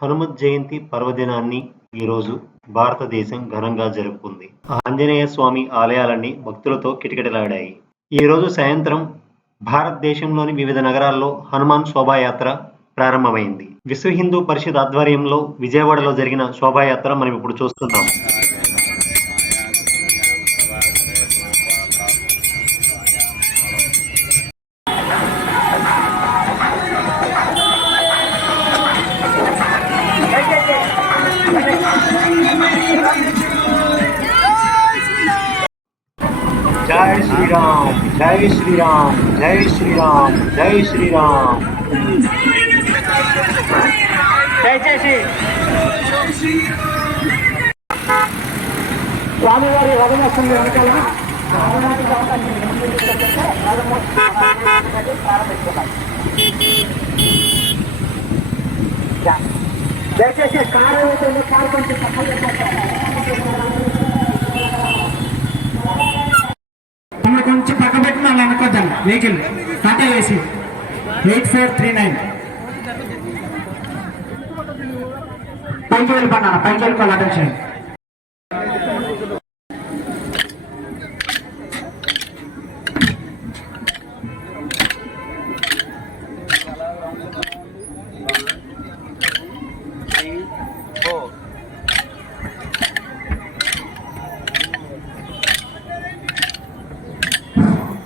హనుమత్ జయంతి పర్వదినాన్ని ఈరోజు భారతదేశం ఘనంగా జరుపుకుంది. ఆంజనేయ స్వామి ఆలయాలన్నీ భక్తులతో కిటకిటలాడాయి. ఈరోజు సాయంత్రం భారతదేశంలోని వివిధ నగరాల్లో హనుమాన్ శోభాయాత్ర ప్రారంభమైంది. విశ్వ హిందూ పరిషత్ ఆధ్వర్యంలో విజయవాడలో జరిగిన శోభాయాత్ర మనం ఇప్పుడు చూస్తున్నాం. జై శ్రీరామ్, జై శ్రీరామ్, జై శ్రీరామ్, జై శ్రీరామ్. దయచేసి స్వామివారి రథమస్తుంది వెనకాల దయచేసి కారు అవుతుంది, కారు కొంచెం కొంచెం పక్క పెట్టి మనం అనుకోద్దాం. వెహికల్ టాటా ఏసీ 8439 పైకి వెళ్ళిపోయినా పైకి వెళ్ళిపోవాలి. అటెన్షన్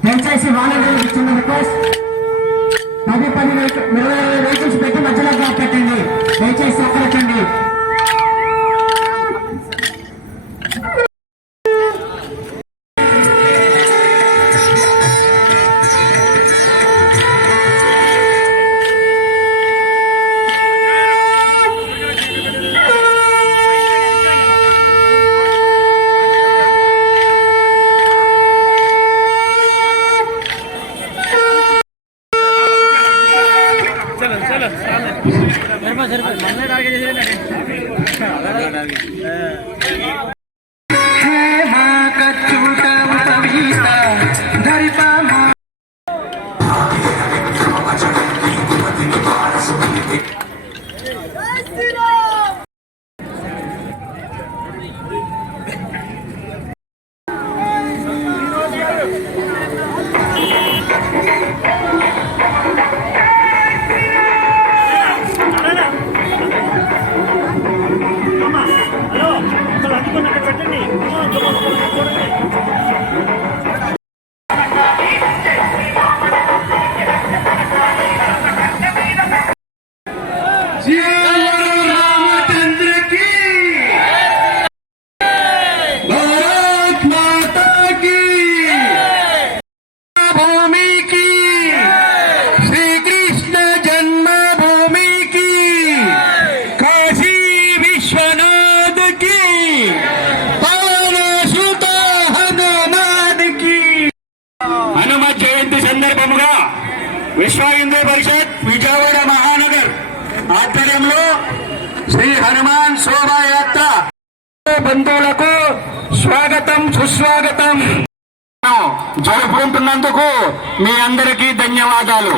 దయచేసి వాలంటీర్లు ఇచ్చిన రిక్వెస్ట్ 10 వెహికల్స్ పెట్టి మధ్యలో గ్యాప్ పెట్టండి. దయచేసి సహకరించండి. విశ్వ హిందూ పరిషత్ విజయవాడ మహానగర్ ఆధ్వర్యంలో శ్రీ హనుమాన్ శోభాయాత్ర బంధువులకు స్వాగతం సుస్వాగతం జరుపుకుంటున్నందుకు మీ అందరికీ ధన్యవాదాలు.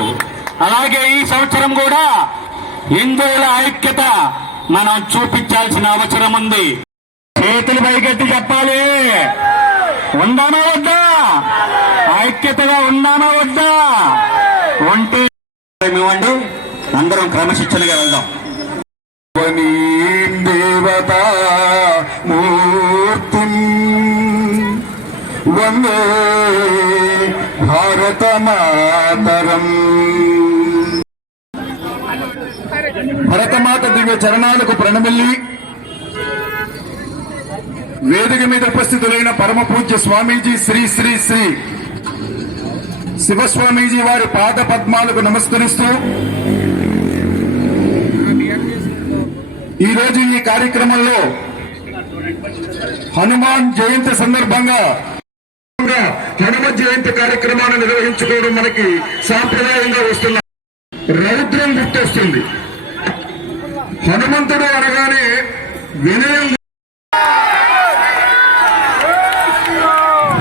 అలాగే ఈ సంవత్సరం కూడా హిందువుల ఐక్యత మనం చూపించాల్సిన అవసరం ఉంది. చేతులు పైకెత్తి చెప్పాలి. ఉందామా వద్దా? ఐక్యతగా ఉందామా వద్దా? ఉంటే ఇవ్వండి, అందరం క్రమశిక్షణగా వెళ్దాం. దేవత మూర్తి వందే భారత మాతరం. భరతమాత దివ్య చరణాలకు ప్రణమిల్లి వేదిక మీద ఉపస్థితులైన పరమ పూజ్య స్వామీజీ శ్రీ శ్రీ శ్రీ శివస్వామీజీ వారి పాద పద్మాలకు నమస్కరిస్తూ ఈరోజు ఈ కార్యక్రమంలో హనుమాన్ జయంతి సందర్భంగా హనుమత్ జయంతి కార్యక్రమాన్ని నిర్వహించుకోవడం మనకి సాంప్రదాయంగా వస్తున్న రౌద్రం గుర్తొస్తుంది. హనుమంతుడు అనగానే వినయం,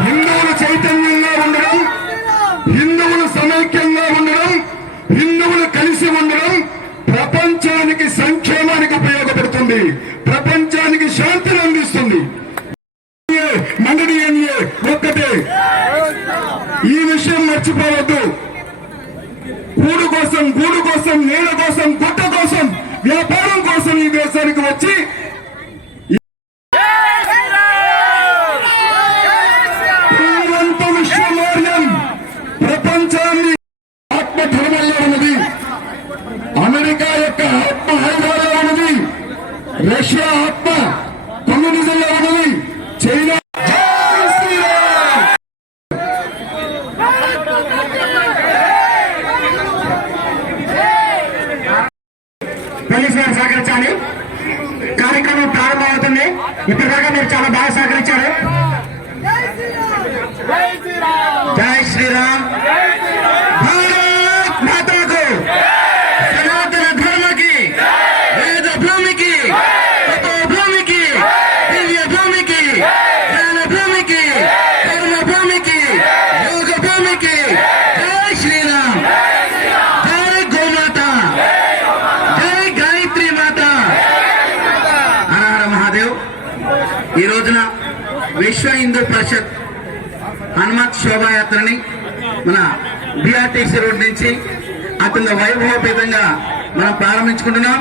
హిందువులు చైతన్యంగా ఉండడం, హిందువులు సమైక్యంగా ఉండడం, హిందువులు కలిసి ఉండడం ప్రపంచానికి సంక్షేమానికి వ్యాపారం కోసం ఈ దేశానికి వచ్చి విశ్వమౌర్యం ప్రపంచాన్ని ఆత్మధర్మంలో ఉన్నది. అమెరికా యొక్క ఆత్మ హైదరాబాద్లో ఉన్నది. రష్యా ఆత్మ కమ్యూనిజంలో ఉన్నది. చైనా పోలీసు గారు సహకరించాలి. కార్యక్రమం ప్రారంభమవుతుంది. ఇప్పటిదాకా మీరు చాలా బాగా సహకరించారు. జై శ్రీరామ్. భారత్ మాతాకు, సనాతన ధర్మకి, వేద భూమికి, తపో భూమికి, దివ్య భూమికి, జ్ఞాన భూమికి, కర్మ భూమికి, యోగ భూమికి జై శ్రీరామ్. జై గోమాత, జై గాయత్రి మాత. హర హర మహాదేవ్. ఈ రోజున విశ్వ హిందూ పరిషత్ హనుమత్ శోభాయాత్రని మన బిఆర్టీసీ రోడ్ నుంచి అత్యంత వైభవపేతంగా మనం ప్రారంభించుకుంటున్నాం.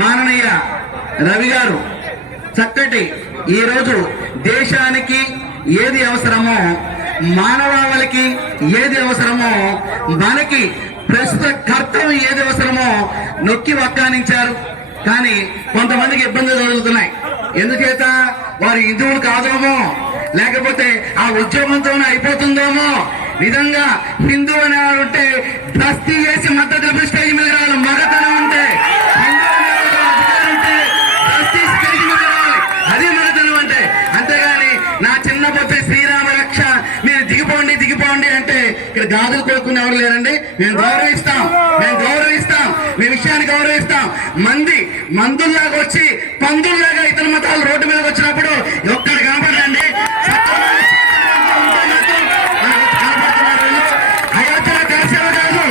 మాననీయ రవి గారు చక్కటి ఈరోజు దేశానికి ఏది అవసరమో, మానవాళికి ఏది అవసరమో, మనకి ప్రస్తుత కర్తవ్యం ఏది అవసరమో నొక్కి వక్కానించారు. కానీ కొంతమందికి ఇబ్బందులు కలుగుతున్నాయి. ఎందుచేత వారు హిందువులు కాదేమో, లేకపోతే ఆ ఉద్యోగంతోనే అయిపోతుందేమో. నిజంగా హిందూ అనేవాడు ఉంటే దస్తీ చేసి మద్దతు స్టేజ్ మీద రావాలి. మగతనం ఉంటే హిందూ అధికారం ఉంటే దస్తీ స్టేజ్ మీద రావాలి. అది మగతనం అంటే. అంతేగాని నా చిన్నపోతే శ్రీరామ రక్ష మీరు దిగిపోండి దిగిపోండి అంటే ఇక్కడ గాజులు కోరుకునే ఎవరు లేరండి. మేము గౌరవిస్తాం, మేము గౌరవిస్తాం, మీ విషయాన్ని గౌరవిస్తాం. మందుల్లాగా వచ్చి పందుల్లాగా ఇతర మతాలు రోడ్డు మీదకి వచ్చినప్పుడు ఒక్కడు కనపడండి. అయోధ్యలో కరసేవ కాదు,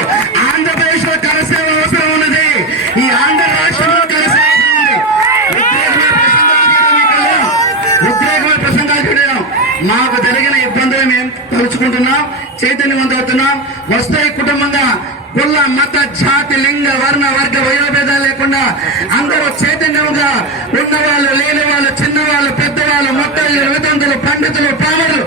ఆంధ్రప్రదేశ్ లో కరసేవ అవసరం ఉన్నది. ఈ ఆంధ్ర రాష్ట్రంలో కరసేవ ఉంది. ఉద్రేకమైన ప్రసంగాలు చేయడం మాకు జరిగిన ఇబ్బందులు మేము తలుచుకుంటున్నాం, చైతన్యవంతవుతున్నాం. వస్తాయి కుటుంబంగా కుల మత జాతి లింగ వర్ణ వర్గ వయోభేదాలు లేకుండా అందరూ చైతన్యంగా ఉన్నవాళ్ళు, లేని వాళ్ళు, చిన్నవాళ్ళు, పెద్దవాళ్ళు, మొట్టలు, వితంతులు, పండితులు, పామరులు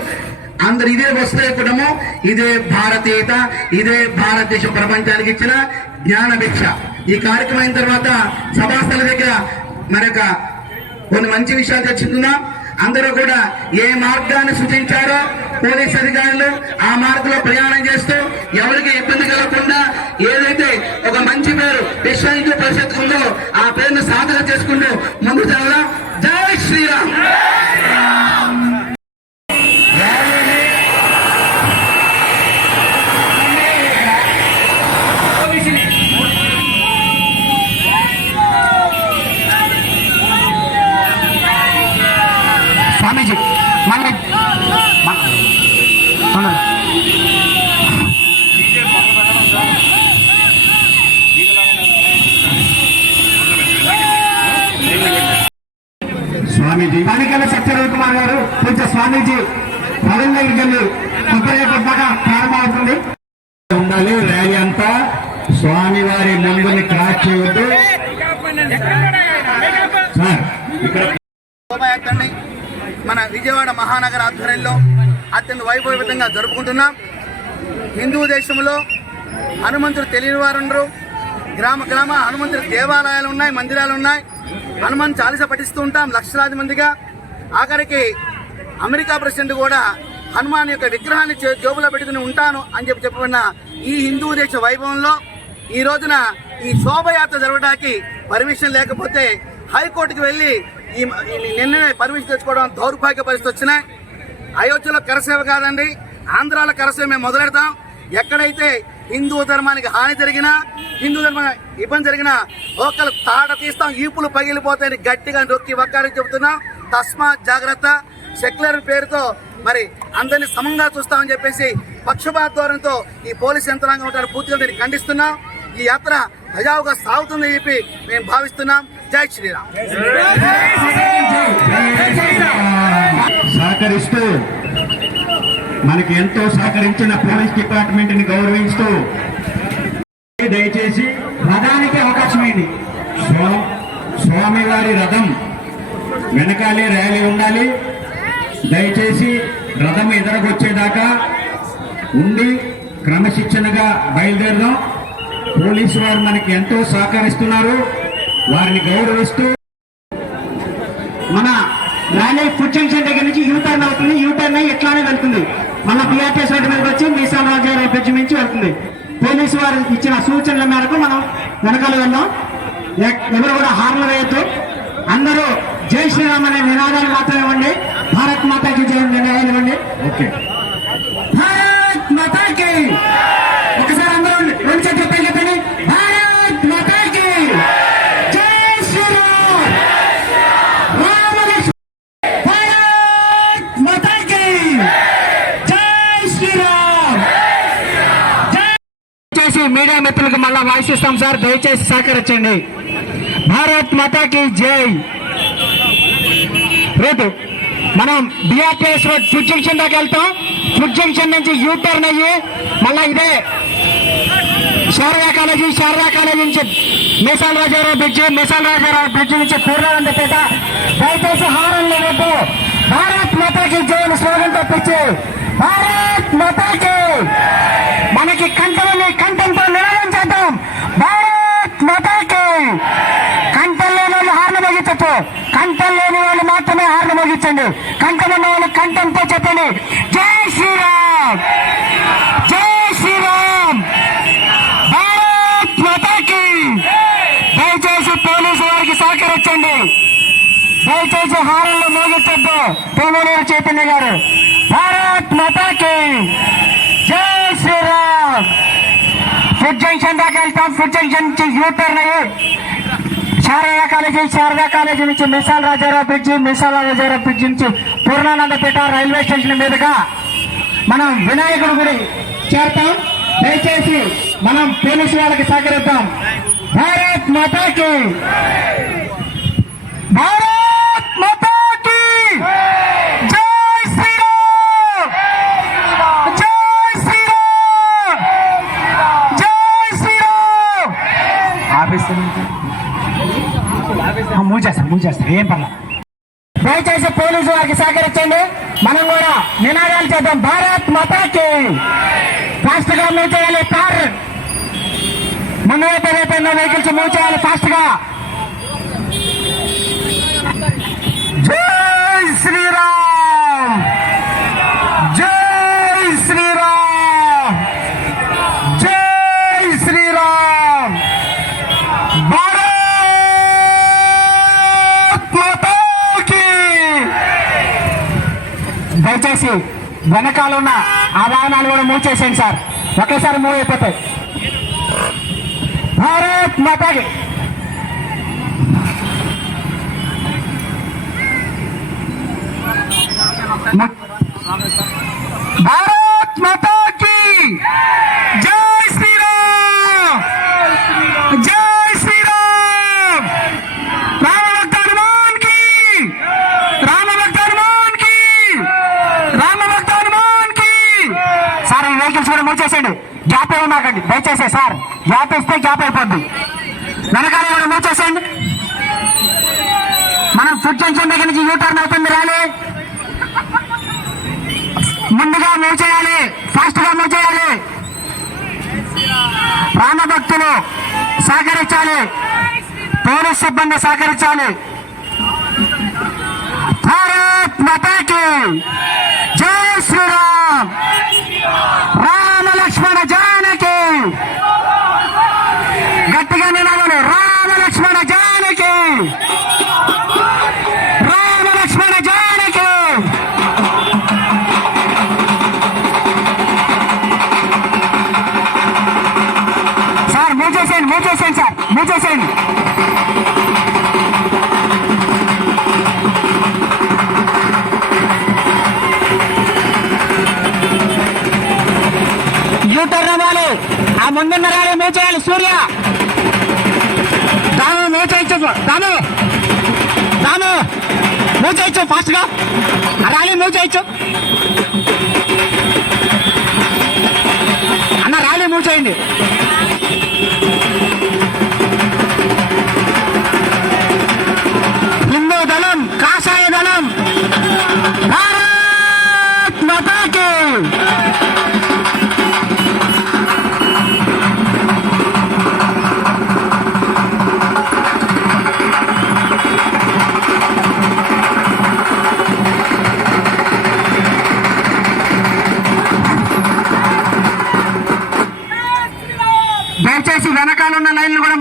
అందరు ఇదే వస్తాయి కుటుంబం. ఇదే భారతీయత, ఇదే భారతదేశం ప్రపంచానికి ఇచ్చిన జ్ఞాన భిక్ష. ఈ కార్యక్రమం అయిన తర్వాత సభాస్థల దగ్గర మరొక కొన్ని మంచి విషయాలు చర్చించుకుందాం. అందరూ కూడా ఏ మార్గాన్ని సూచించారో పోలీస్ అధికారులు ఆ మార్గంలో ప్రయాణం చేస్తూ ఎవరికి ఇబ్బంది కలగకుండా ఏదైతే ఒక మంచి పేరు విశ్వ హిందూ పరిషత్ ఉందో ఆ పేరును సాధన చేసుకుంటూ ముందు చదవడం. జై శ్రీరామ్. స్వామీజీ స్వామీజీ పనికల సత్యరవి కుమార్ గారు కొంచెం స్వామీజీ పదం దగ్గరికి వెళ్ళి కొత్తగా ప్రారంభమవుతుంది. ఉండాలి ర్యాలీ అంతా స్వామివారి ముందుని క్రాస్ చేయవద్దు సార్. ఇక్కడ శోభాయాత్రని మన విజయవాడ మహానగర ఆధ్వర్యంలో అత్యంత వైభవంగా జరుపుకుంటున్నాం. హిందూ దేశంలో హనుమంతుడు తెలియని వారు ఉండరు. గ్రామ హనుమంతుడి దేవాలయాలు ఉన్నాయి, మందిరాలు ఉన్నాయి. హనుమాన్ చాలీస పఠిస్తూ ఉంటాం లక్షలాది మందిగా. ఆఖరికి అమెరికా ప్రెసిడెంట్ కూడా హనుమాన్ యొక్క విగ్రహాన్ని జోబులో పెట్టుకుని ఉంటాను అని చెప్పిన ఈ హిందూ దేశ వైభవంలో ఈ రోజున ఈ శోభయాత్ర జరగడానికి పర్మిషన్ లేకపోతే హైకోర్టుకు వెళ్ళి ఈ నిన్ననే పర్మిషన్ తెచ్చుకోవడం దౌర్భాగ్య పరిస్థితి వచ్చినాయి. అయోధ్యలో కరసేవ కాదండి, ఆంధ్రాలో కరసేవ మేము మొదలెడతాం. ఎక్కడైతే హిందూ ధర్మానికి హాని జరిగినా, హిందూ ధర్మ ఇబ్బంది జరిగినా ఒకళ్ళు తాట తీస్తాం, ఈపులు పగిలిపోతాయని గట్టిగా నొక్కి వక్కారని చెబుతున్నాం. తస్మాత్ జాగ్రత్త. సెక్యులర్ పేరుతో మరి అందరినీ సమంగా చూస్తామని చెప్పేసి పక్షపాత ధోరణితో ఈ పోలీస్ యంత్రాంగం ఉంటారు. పూర్తిగా దీన్ని ఖండిస్తున్నాం. ఈ యాత్ర సజావుగా సాగుతుందని చెప్పి మేము భావిస్తున్నాం. జై శ్రీరామ్. సహకరిస్తూ మనకి ఎంతో సహకరించిన పోలీస్ డిపార్ట్మెంట్ ని గౌరవిస్తూ దయచేసి రథానికి అవకాశం ఏంటి. స్వామివారి రథం వెనకాలే ర్యాలీ ఉండాలి. దయచేసి రథం ఎదురుకొచ్చేదాకా ఉండి క్రమశిక్షణగా బయలుదేరదాం. పోలీసు వారు మనకి ఎంతో సహకరిస్తున్నారు, వారిని గౌరవిస్తూ మన ర్యాలీ ఫుడ్ జంక్షన్ దగ్గర నుంచి యూటర్న్ అవుతుంది. యూటర్న్ అయ్యి ఎట్లానే వెళ్తుంది, మళ్ళీ బిఆర్టీఎస్ రోడ్డు మీదకి వచ్చి మీసాల రాజారావు బ్రిడ్జ్ నుంచి వెళ్తుంది. పోలీసు వారు ఇచ్చిన సూచనల మేరకు మనం వెనకాల వెళ్దాం. ఎవరు కూడా హార్లు వేయద్దు. అందరూ జై శ్రీరామ్ అనే నినాదాలు మాత్రమే ఇవ్వండి. భారత్ మాతాకి జై నినాదాలు ఇవ్వండి. ఓకే. భారత్ మాతాకి ఒకసారి అందరూ రెండు చేతులు పైకి ఎత్తండి. భారత్ మాతాకి జై శ్రీరామ్. రామలక్ష్మణ భారత్ మాతాకి జై శ్రీరామ్. దయచేసి మీడియా మిత్రులకు మళ్ళా వాయిస్ ఇస్తాం సార్, దయచేసి సహకరించండి. భారత్ మాతాకి జై. రేపు మనం బిఆర్టీఎస్ రోడ్ ఫుడ్ జంక్షన్ దాకా వెళ్తాం. ఫుడ్ జంక్షన్ నుంచి యూటర్న్ అయ్యి మళ్ళా ఇదే శారదా కాలేజీ నుంచి మీసాల రాజారావు బ్రిడ్జ్ నుంచి పూర్ణానందపేట. దయచేసి హారన్ లేవద్దు. భారత్ మాతాకి జై అని స్లోగన్ తప్పించి భారత్ మాతాకి మనకి కంఠంతో నినాదం చేద్దాం. భారత్ మాతాకి. కంఠం లేని వాళ్ళు హార్ను మోగించచ్చు, కంఠం లేని వాళ్ళు మాత్రమే హార్ను మోగించండి. కంఠం ఉన్న వాళ్ళు కంఠంతో చెప్పండి జై శ్రీరామ్, జై శ్రీరామ్, భారత్ మాతాకి. దయచేసి పోలీసు వారికి సహకరించండి. దయచేసి హారంలో మోగించద్దు. తోమూరు చైతన్య గారు భారత్ మాతాకి జై శ్రీరామ్. ఫుడ్ జంక్షన్ దాకా వెళ్తాం. ఫుడ్ జంక్షన్ నుంచి యూటర్న్ అయ్యి శారదా కాలేజీ నుంచి మీసాల రాజారావు బ్రిడ్జ్ నుంచి పూర్ణానందపేట రైల్వే స్టేషన్ మీదుగా మనం వినాయకుడి గుడి చేరుతాం. దయచేసి మనం పోలీసు వాళ్ళకి సహకరిద్దాం. భారత్ మాతాకి, భారత్ మాతాకి జై శ్రీరామ్, జై శ్రీరామ్, జై శ్రీరామ్. ఆఫీసు మూవ్ చేస్తారు ఏం పర్లేదు. దయచేసి పోలీసు వారికి సహకరించండి. మనం కూడా నినాదాలు చేద్దాం. భారత్ మాతాకి. ఫాస్ట్ గా మూవ్ చేయాలి. కార్ ముందు వైపు వెహికల్స్ మూవ్ చేయాలి ఫాస్ట్ గా. జై శ్రీరామ్, జై శ్రీరామ్, జై శ్రీరామ్. భారత్ మాతాకి. దయచేసి వెనకాల ఉన్న ఆ వాహనాలు కూడా మూవ్ చేసేయండి సార్, ఒకేసారి మూవ్ అయిపోతాయి. భారత్ మాతాకి. భారత్ మాతాకి జై శ్రీరామ్, జై శ్రీరామ్. రామభక్త హనుమాన్ కి, రామభక్త హనుమాన్ కి, రామభక్త హనుమాన్ కి. సార్ ఈ వెహికల్స్ కూడా మూవ్ చేసేయండి. గ్యాప్ ఏమన్నాకండి దయచేసి సార్, గ్యాప్ ఇస్తే గ్యాప్ అయిపోద్ది. వెనకాల కూడా మూవ్ చేసేయండి. మనం ఫుడ్ జంక్షన్ దగ్గర నుంచి యూటర్న్ అవుతుంది ర్యాలీ. ముందుగా మూవ్ చేయాలి, ఫాస్ట్ గా మూవ్ చేయాలి. రామభక్తులు సహకరించాలి, పోలీస్ సిబ్బంది సహకరించాలి. భారత్ మాతాకి జై శ్రీరామ్. రామ లక్ష్మణ జానకి. గట్టిగా నిలవాలి. రామ లక్ష్మణ జానకి, రామ లక్ష్మణ జానకి. సార్ మూవ్ చేసేయండి సార్, మూవ్ చేసేయండి. యూటర్న్ అవ్వాలి. ఆ ముందున్న ర్యాలీ మూవ్ చేయాలి. సూర్య దాను మూవ్ చేయొచ్చు, దాను మూవ్ చేయొచ్చు ఫాస్ట్ గా. ఆ ర్యాలీ మూవ్ చేయొచ్చు అన్న, ర్యాలీ మూవ్ చేయండి.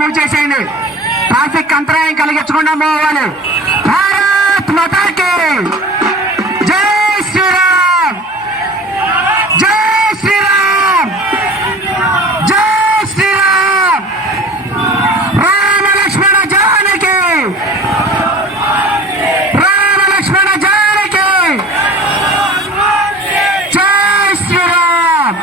మూవ్ చేసేయండి. ట్రాఫిక్ అంతరాయం కలిగించకుండా మూవ్ అవ్వాలి. భారత్ మాతాకి జై శ్రీరామ్, జై శ్రీరామ్, జై శ్రీరామ్. రామ లక్ష్మణ జానకి, రామ లక్ష్మణ జానకి జై శ్రీరామ్.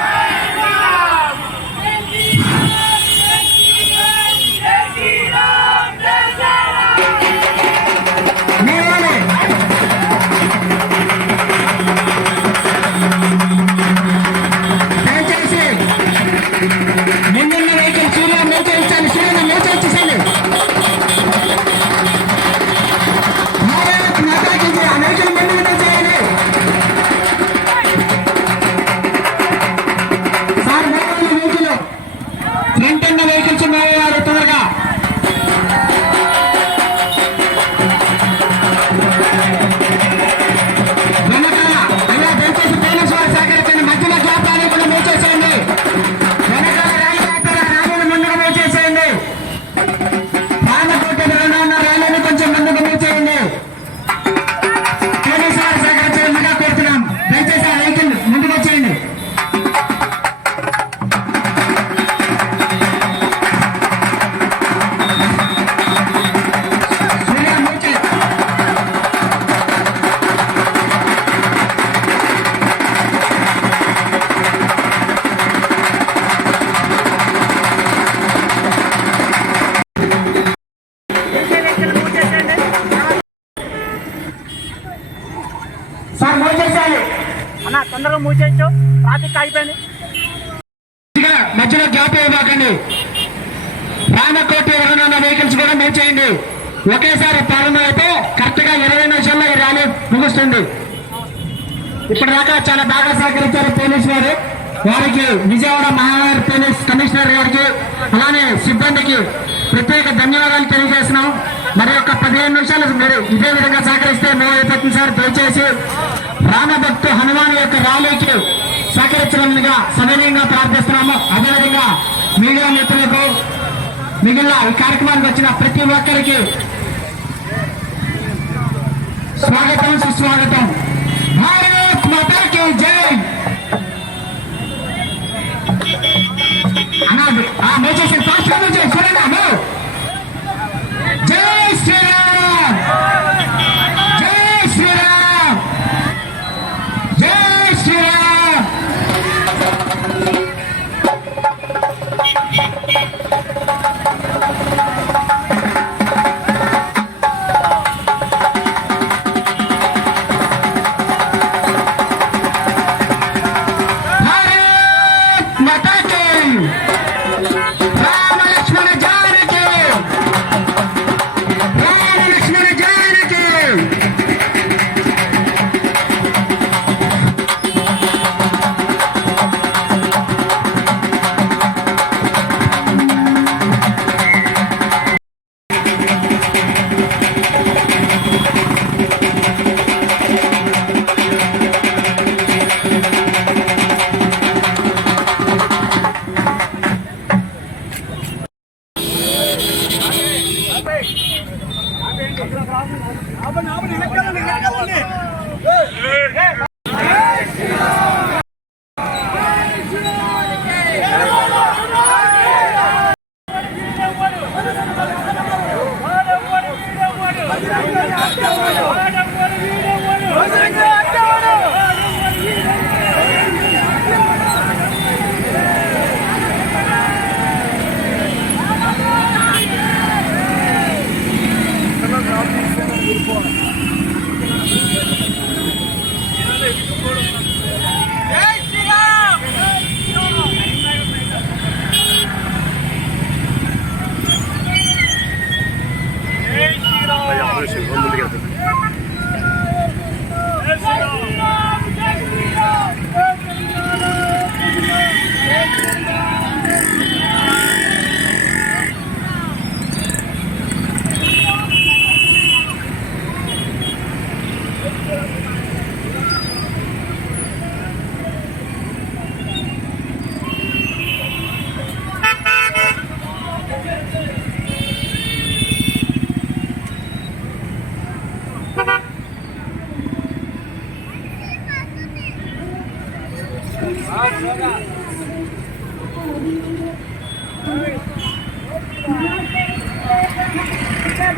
దయచేసి ముందున్న వెహికల్ సూర్య మోచరించాలి, సూర్యుని మోచరించేసాలి. భారత్ మాతాకి జై. ఆ వెహికల్ ముందు చేయాలి సార్. వెహికల్ ఫ్రంట్ ఉన్న వెహికల్స్ ఉన్నాయి తొందరగా. వెనకాల అయ్యా దయచేసి పోలీసు వారు సహకరించండి. మధ్యలో గ్యాప్ రానికుండా మూవ్ చేసేయండి. వెనకాల ర్యాలీని ముందుకు మూవ్ చేసేయండి. రామకోట ఎదురుగా ఉన్న ర్యాలీని కొంచెం ముందుకు మూవ్ చేయండి. పోలీసు వారు సహకరించండిగా కోరుతున్నాం. దయచేసి ఆ వెహికల్ ముందుకు వచ్చేయండి. సూర్య మూవ్ చేయండి. సార్ మూవ్ చేసేయాలి. అన్న తొందరగా మూవ్ చేయొచ్చు, ట్రాఫిక్ అయిపోయింది. మధ్యలో గ్యాప్ ఇవ్వకండి. రామకోట ఎవరైనా వెహికల్స్ కూడా మూవ్ చేయండి. ఒకేసారి ప్రారంభం అయితే కరెక్ట్ గా 20 నిమిషాల్లో ఈ ర్యాలీ ముగుస్తుంది. ఇప్పటిదాకా చాలా బాగా సహకరించారు పోలీసు వారు. వారికి విజయవాడ మహానగర పోలీస్ కమిషనర్ గారికి అలానే సిబ్బందికి ప్రత్యేక ధన్యవాదాలు తెలియజేస్తున్నాం. మరి ఒక 15 నిమిషాలు మీరు ఇదే విధంగా సహకరిస్తే మూవ్ అయిపోతుంది సార్. దయచేసి రామభక్తు హనుమాన్ యొక్క ర్యాలీకి సహకరించడంగా సవినయంగా ప్రార్థిస్తున్నాము. అదేవిధంగా మీడియా మిత్రులకు, మిగిలిన ఈ కార్యక్రమానికి వచ్చిన ప్రతి ఒక్కరికి స్వాగతం, సుస్వాగతం. భారత్ మాతాకి జై. అన్నాడు మూవ్ చేసి ఫాస్ట్ గా మూవ్ చేసి చూడండి. జై శ్రీరామ్, జై శ్రీరామ్, జై శ్రీరామ్. భారత్ మాతాకి రామ లక్ష్మణ జానకి, రామ లక్ష్మణ జానకి.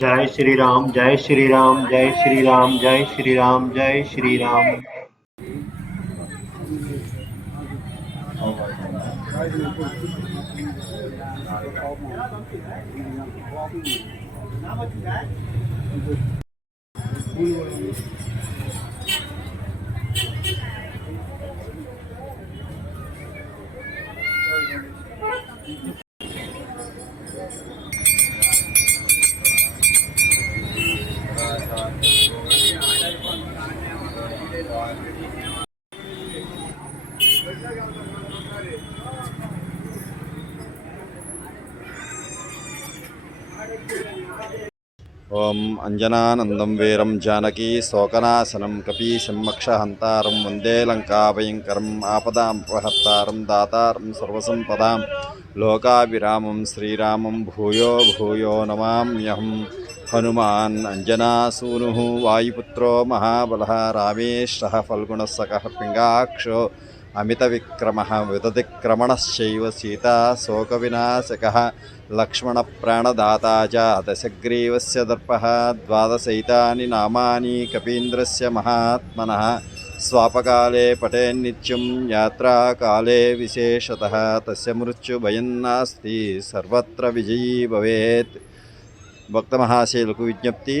जय श्री राम, जय श्री राम, जय श्री राम, जय श्री राम, जय श्री राम। ఓం అంజనానందం వీరం జానకీ శోకనాశనం కపీశమ్మక్షహంతారం వందే లంకాభయంకరం ఆపదామపహర్తారం దాతారం సర్వసంపదాం లోకాభిరామం శ్రీరామం భూయో భూయో నమామ్యహం. హనుమాన్ అంజనాసూను వాయుపుత్రో మహాబలః రామేశः ఫల్గుణస్సకः పింగాక్షో అమితవిక్రమः విదతిక్రమణశ్చైవ సీతా శోకవినాశకः లక్ష్మణప్రాణదాతా చ దశగ్రీవస్య దర్పः ద్వాదశైతాని నామాని కపీంద్రస్య మహాత్మనः స్వాపకాలే పఠేన్నిత్యం యాత్రాకాలే విశేషతః తస్య మృత్యుభయం నాస్తి సర్వత్ర విజయీ భవేత్. భక్త మహాశయులకు విజ్ఞప్తి,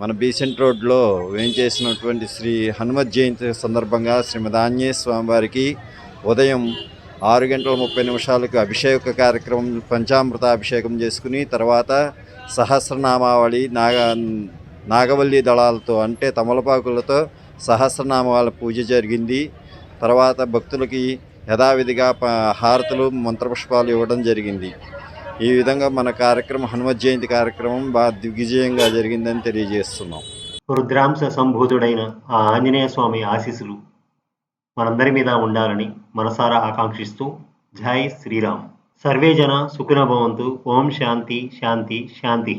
మన బీసెంట్ రోడ్లో వేయించేసినటువంటి శ్రీ హనుమత్ జయంతి సందర్భంగా శ్రీమద్ ఆంజనేయ స్వామివారికి ఉదయం 6:30 అభిషేక కార్యక్రమం పంచామృతాభిషేకం చేసుకుని తర్వాత సహస్రనామావళి నాగవల్లి దళాలతో అంటే తమలపాకులతో సహస్రనామాల పూజ జరిగింది. తర్వాత భక్తులకి యథావిధిగా హారతులు మంత్రపుష్పాలు ఇవ్వడం జరిగింది. ఈ విధంగా మన కార్యక్రమం హనుమత్ జయంతి కార్యక్రమం బాగా దిగ్విజయంగా జరిగిందని తెలియజేస్తున్నాం. రుద్రాంశ సంభూతుడైన ఆ ఆంజనేయ స్వామి ఆశీస్సులు మనందరి మీద ఉండాలని మనసారా ఆకాంక్షిస్తూ జై శ్రీరామ్. సర్వే జన సుఖినో భవంతు. ఓం శాంతి శాంతి శాంతి.